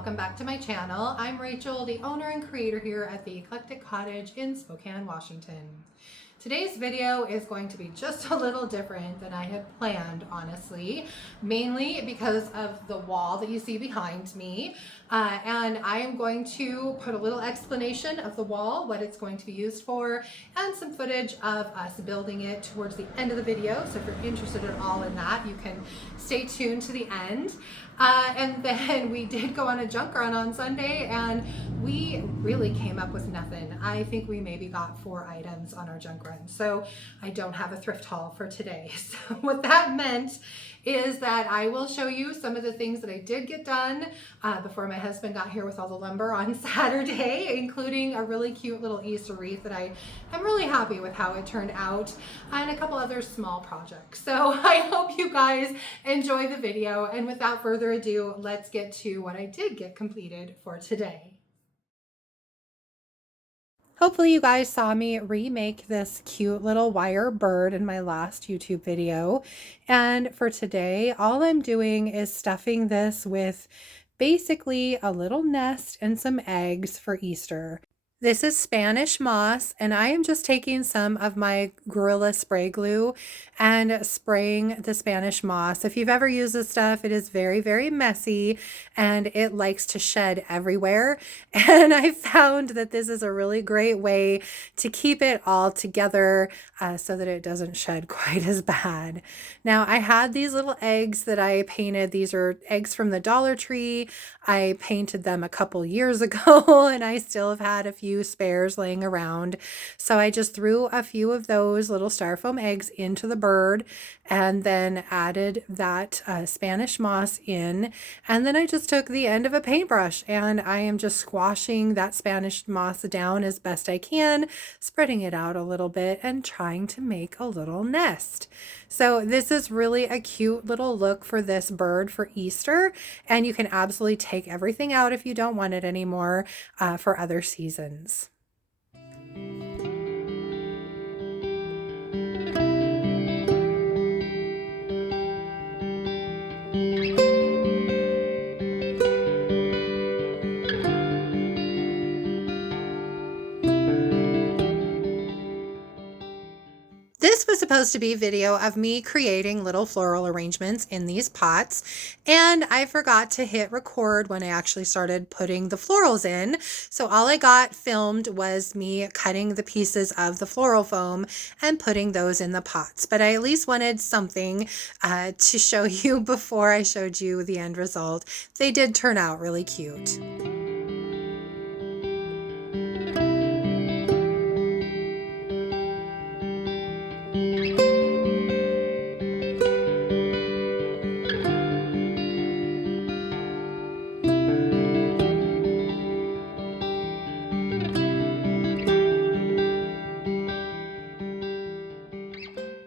welcome back to my channel. I'm Rachel, the owner and creator here at the Eclectic Cottage in Spokane, Washington. Today's video is going to be just a little different than I had planned, honestly, mainly because of the wall that you see behind me. And I am going to put a little explanation of the wall, what it's going to be used for, and some footage of us building it towards the end of the video. So if you're interested at all in that, you can stay tuned to the end. And then we did go on a junk run on Sunday and we really came up with nothing. I think we maybe got 4 items on our junk run. So I don't have a thrift haul for today. So what that meant is that I will show you some of the things that I did get done before my husband got here with all the lumber on Saturday, including a really cute little Easter wreath that I am really happy with how it turned out, and a couple other small projects. So I hope you guys enjoy the video, and without further ado, let's get to what I did get completed for today. Hopefully you guys saw me remake this cute little wire bird in my last YouTube video. And for today, all I'm doing is stuffing this with basically a little nest and some eggs for Easter. This is Spanish moss, and I am just taking some of my Gorilla spray glue and spraying the Spanish moss. If you've ever used this stuff, it is very, very messy and it likes to shed everywhere. And I found that this is a really great way to keep it all together so that it doesn't shed quite as bad. Now, I had these little eggs that I painted. These are eggs from the Dollar Tree. I painted them a couple years ago and I still have had a few spares laying around. So I just threw a few of those little styrofoam eggs into the bird and then added that Spanish moss in. And then I just took the end of a paintbrush and I am just squashing that Spanish moss down as best I can, spreading it out a little bit and trying to make a little nest. So this is really a cute little look for this bird for Easter, and you can absolutely take everything out if you don't want it anymore for other seasons. This was supposed to be a video of me creating little floral arrangements in these pots, and I forgot to hit record when I actually started putting the florals in. So all I got filmed was me cutting the pieces of the floral foam and putting those in the pots. But I at least wanted something to show you before I showed you the end result. They did turn out really cute.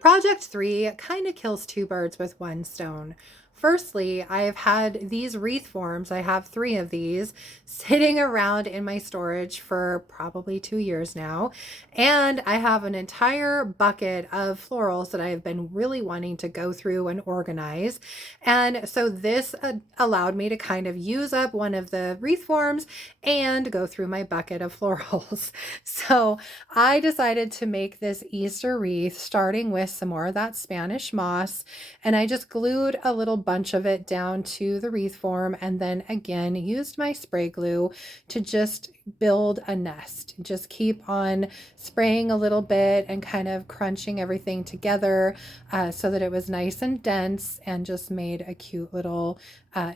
Project 3 kind of kills 2 birds with 1 stone. Firstly, I've had these wreath forms, I have 3 of these, sitting around in my storage for probably 2 years now. And I have an entire bucket of florals that I've been really wanting to go through and organize. And so this allowed me to kind of use up one of the wreath forms and go through my bucket of florals. So I decided to make this Easter wreath starting with some more of that Spanish moss. And I just glued a little bunch of it down to the wreath form and then again used my spray glue to just build a nest. Just keep on spraying a little bit and kind of crunching everything together so that it was nice and dense and just made a cute little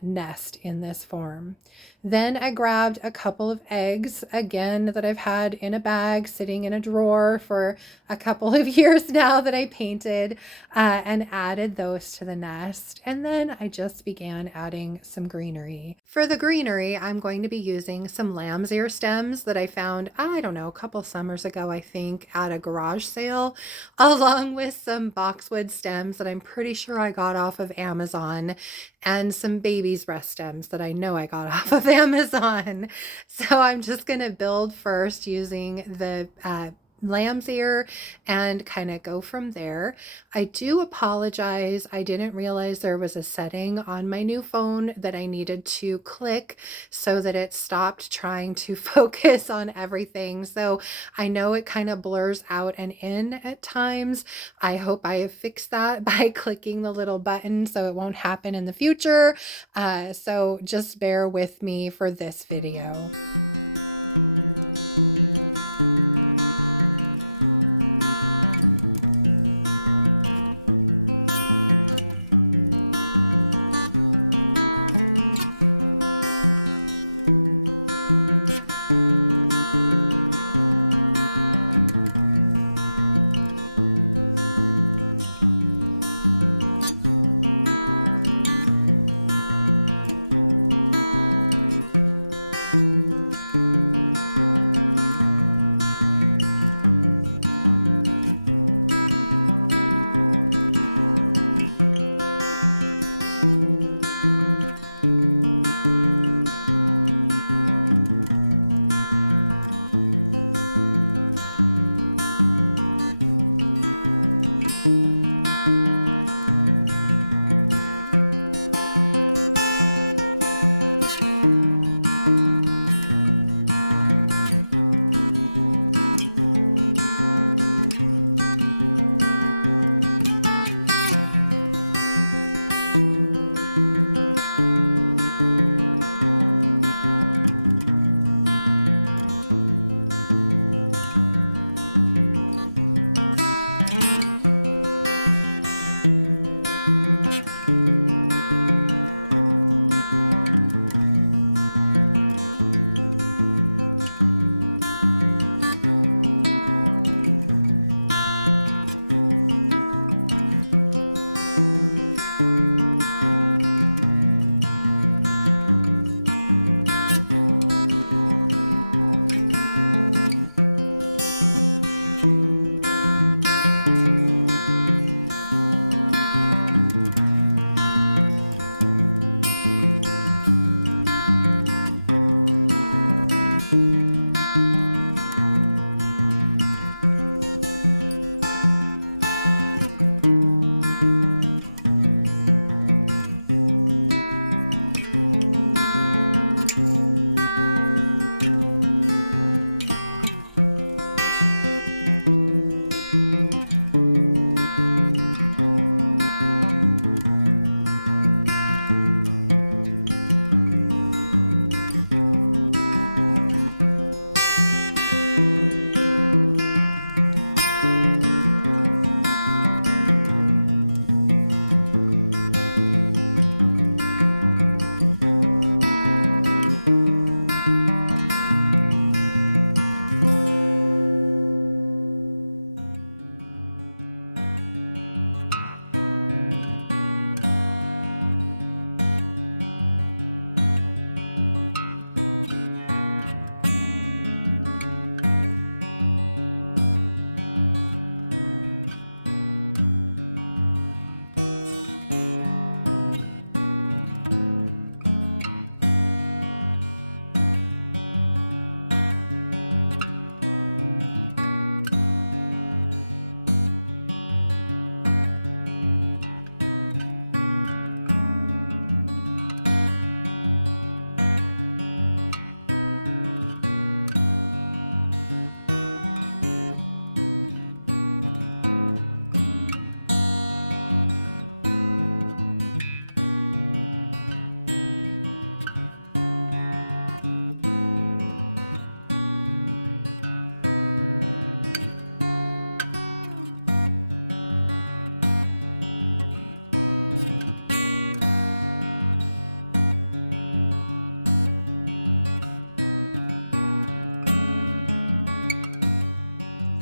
nest in this form. Then I grabbed a couple of eggs, again, that I've had in a bag sitting in a drawer for a couple of years now that I painted, and added those to the nest. And then I just began adding some greenery. For the greenery, I'm going to be using some lamb's ear stems that I found, I don't know, a couple summers ago, I think, at a garage sale, along with some boxwood stems that I'm pretty sure I got off of Amazon, and some baby's breast stems that I know I got off of Amazon. So I'm just going to build first using the lamb's ear and kind of go from there. I do apologize. I didn't realize there was a setting on my new phone that I needed to click so that it stopped trying to focus on everything. So I know it kind of blurs out and in at times. I hope I have fixed that by clicking the little button so it won't happen in the future. So just bear with me for this video.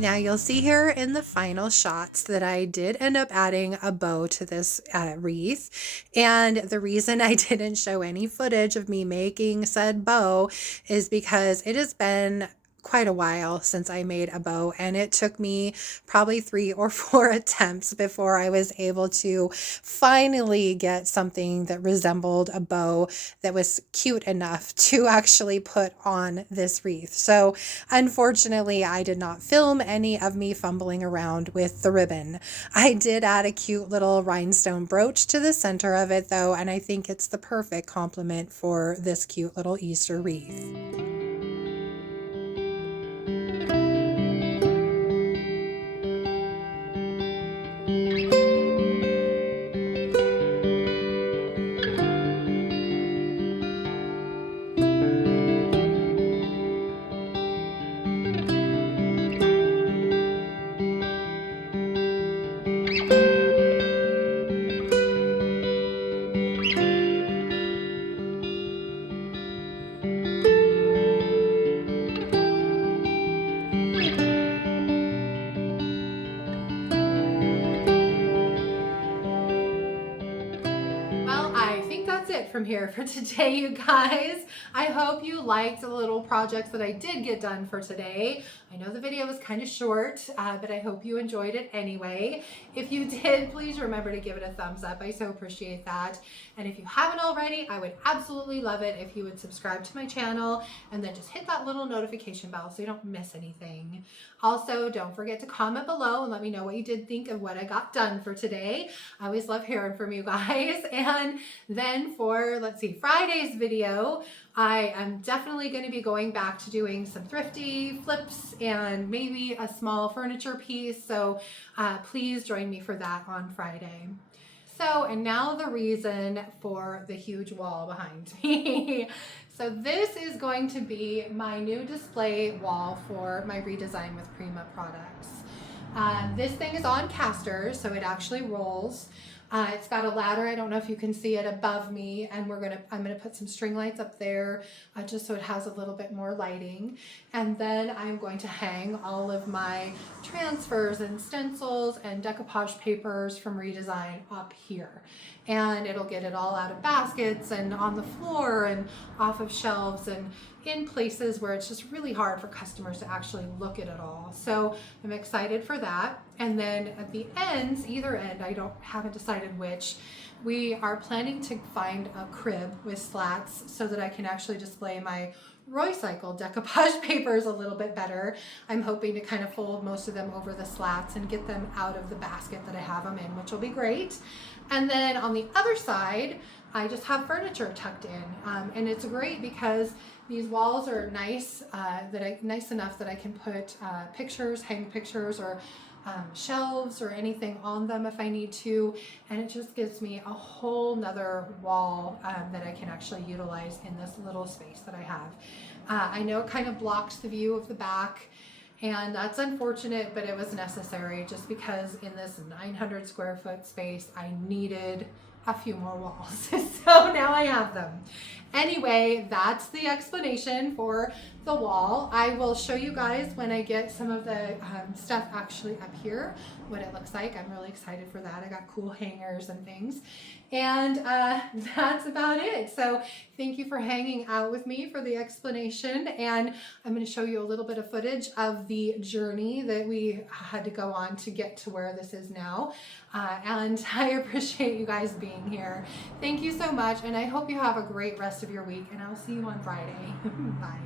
Now you'll see here in the final shots that I did end up adding a bow to this wreath. And the reason I didn't show any footage of me making said bow is because it has been quite a while since I made a bow, and it took me probably 3 or 4 attempts before I was able to finally get something that resembled a bow that was cute enough to actually put on this wreath. So unfortunately, I did not film any of me fumbling around with the ribbon. I did add a cute little rhinestone brooch to the center of it though, and I think it's the perfect complement for this cute little Easter wreath. Well, I think that's it from here for today, you guys. I hope you liked the little projects that I did get done for today. I know the video was kind of short, but I hope you enjoyed it anyway. If you did, please remember to give it a thumbs up. I so appreciate that. And if you haven't already, I would absolutely love it if you would subscribe to my channel and then just hit that little notification bell so you don't miss anything. Also, don't forget to comment below and let me know what you did think of what I got done for today. I always love hearing from you guys. And then for, let's see, Friday's video, I am definitely going to be going back to doing some thrifty flips and maybe a small furniture piece. So please join me for that on Friday. So, and now the reason for the huge wall behind me. So this is going to be my new display wall for my Redesign with Prima products. This thing is on casters, so it actually rolls. It's got a ladder, I don't know if you can see it, above me, and I'm gonna put some string lights up there just so it has a little bit more lighting. And then I'm going to hang all of my transfers and stencils and decoupage papers from Redesign up here. And it'll get it all out of baskets and on the floor and off of shelves and in places where it's just really hard for customers to actually look at it all. So I'm excited for that. And then at the ends, either end, haven't decided which, we are planning to find a crib with slats so that I can actually display my Roycycle decoupage papers a little bit better. I'm hoping to kind of fold most of them over the slats and get them out of the basket that I have them in, which will be great. And then on the other side, I just have furniture tucked in, and it's great because these walls are nice, nice enough that I can put pictures, hang pictures, or shelves or anything on them if I need to, and it just gives me a whole nother wall that I can actually utilize in this little space that I have. I know it kind of blocks the view of the back, and that's unfortunate, but it was necessary just because in this 900 square foot space I needed a few more walls. So now I have them. Anyway, that's the explanation for the wall. I will show you guys when I get some of the stuff actually up here, what it looks like. I'm really excited for that. I got cool hangers and things. And that's about it. So thank you for hanging out with me for the explanation. And I'm going to show you a little bit of footage of the journey that we had to go on to get to where this is now. And I appreciate you guys being here. Thank you so much. And I hope you have a great rest of your week. And I'll see you on Friday. Bye.